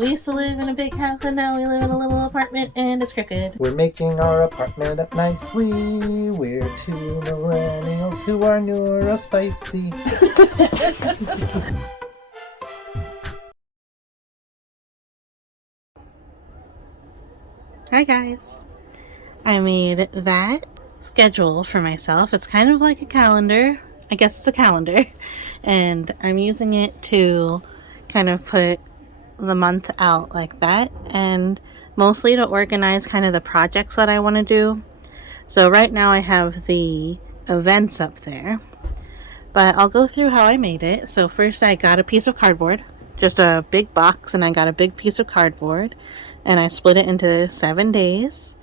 We used to live in a big house and now we live in a little apartment and it's crooked. We're making our apartment up nicely. We're two millennials who are neurospicy. Hi guys. I made that schedule for myself. It's kind of like a calendar. I guess it's a calendar. And I'm using it to kind of put the month out like that, and mostly to organize kind of the projects that I want to do. So right now I have the events up there, but I'll go through how I made it. So first I got a piece of cardboard, just a big box, and I got a big piece of cardboard and I split it into 7 days.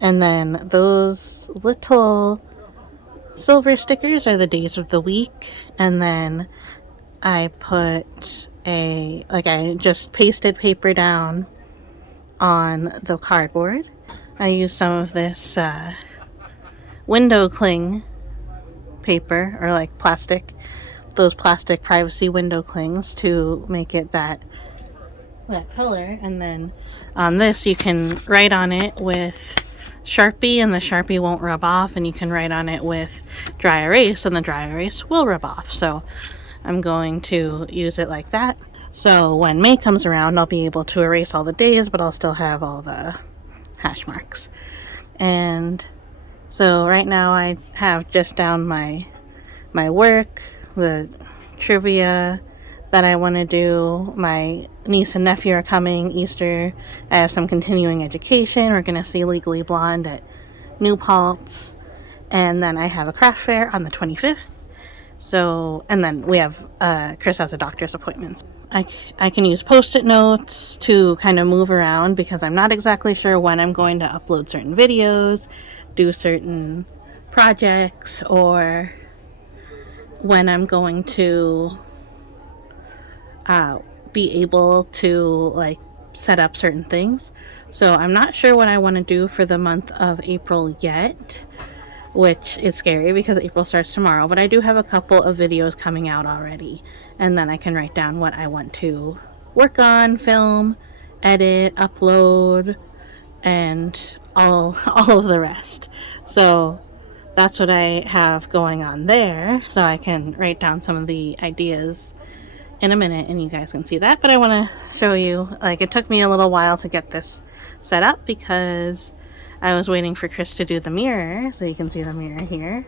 And then those little silver stickers are the days of the week. And then I put I just pasted paper down on the cardboard. I used some of this window cling paper, or like plastic, those plastic privacy window clings, to make it that color. And then on this you can write on it with Sharpie and the Sharpie won't rub off, and you can write on it with dry erase and the dry erase will rub off. So I'm going to use it like that. So when May comes around, I'll be able to erase all the days, but I'll still have all the hash marks. And so right now I have just down my work, the trivia that I want to do. My niece and nephew are coming, Easter. I have some continuing education. We're going to see Legally Blonde at New Paltz. And then I have a craft fair on the 25th. So, and then we have, Chris has a doctor's appointment. I can use post-it notes to kind of move around because I'm not exactly sure when I'm going to upload certain videos, do certain projects, or when I'm going to be able to like set up certain things. So I'm not sure what I want to do for the month of April yet, which is scary because April starts tomorrow, but I do have a couple of videos coming out already, and then I can write down what I want to work on, film, edit, upload, and all of the rest. So that's what I have going on there, so I can write down some of the ideas in a minute and you guys can see that. But I want to show you, like, it took me a little while to get this set up because I was waiting for Chris to do the mirror, so you can see the mirror here.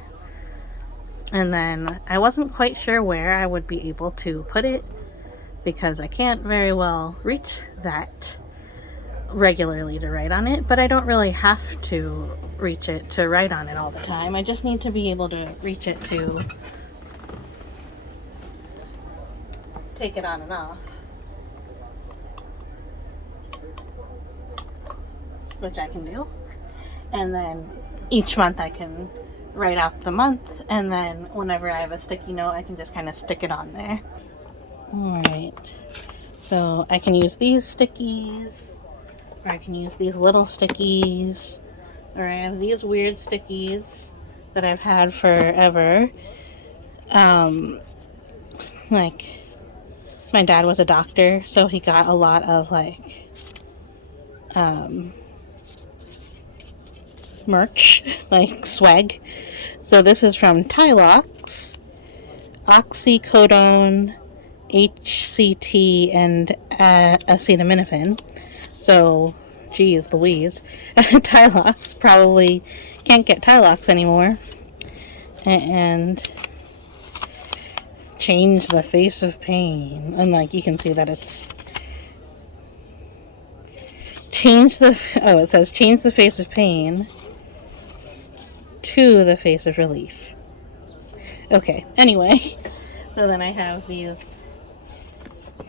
And then I wasn't quite sure where I would be able to put it because I can't very well reach that regularly to write on it, but I don't really have to reach it to write on it all the time. I just need to be able to reach it to take it on and off, which I can do. And then each month I can write out the month, and then whenever I have a sticky note I can just kind of stick it on there. Alright, so I can use these stickies, or I can use these little stickies, or I have these weird stickies that I've had forever. Like, my dad was a doctor, so he got a lot of like merch, like swag. So this is from Tylox, oxycodone, HCT, and acetaminophen. So, geez Louise, Tylox, probably can't get Tylox anymore. And change the face of pain. And like, you can see that it's it says change the face of pain to the face of relief. Okay, anyway, so then I have these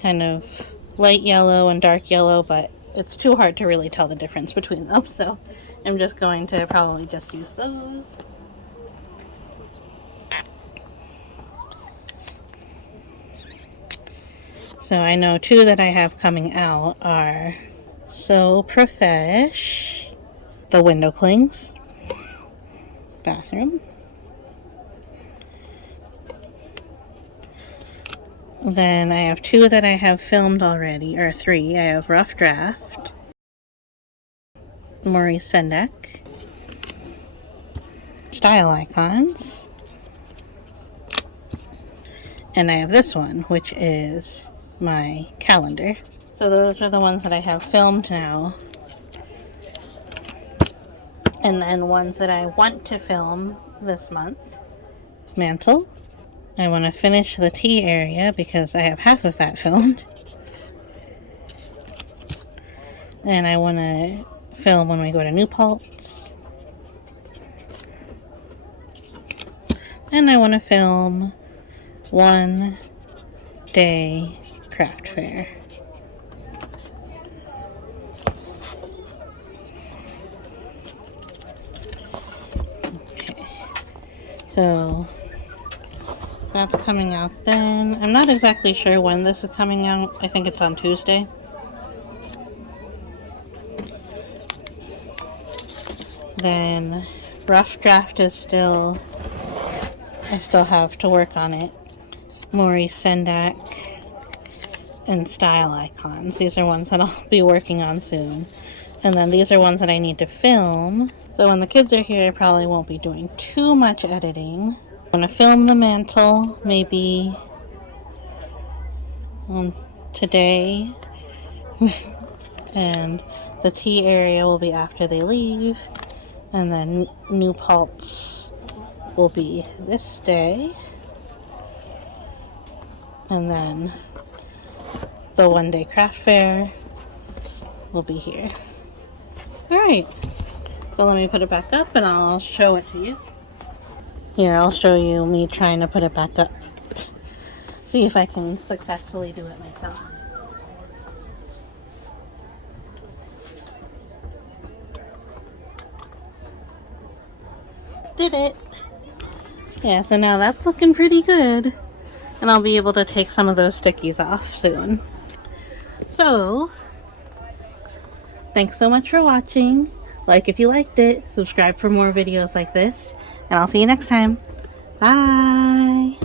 kind of light yellow and dark yellow, but it's too hard to really tell the difference between them, so I'm just going to probably just use those. So I know two that I have coming out are So Profesh, the window clings, bathroom, Then I have 2 that I have filmed already, or 3. I have Rough Draft, Maurice Sendak, Style Icons, and I have this one, which is my calendar. So those are the ones that I have filmed now. And then ones that I want to film this month. Mantle. I want to finish the tea area because I have half of that filmed. And I want to film when we go to New Paltz. And I want to film one day craft fair. Okay. So that's coming out then. I'm not exactly sure when this is coming out. I think it's on Tuesday. Then Rough Draft is still, I still have to work on it. Maurice Sendak and Style Icons. These are ones that I'll be working on soon. And then these are ones that I need to film. So when the kids are here, I probably won't be doing too much editing. I'm going to film the mantle maybe today. And the tea area will be after they leave. And then New Paltz will be this day. And then the one-day craft fair will be here. Alright, so let me put it back up and I'll show it to you. Here, I'll show you me trying to put it back up. See if I can successfully do it myself. Did it! Yeah, so now that's looking pretty good. And I'll be able to take some of those stickies off soon. So, thanks so much for watching. Like if you liked it, subscribe for more videos like this, and I'll see you next time. Bye!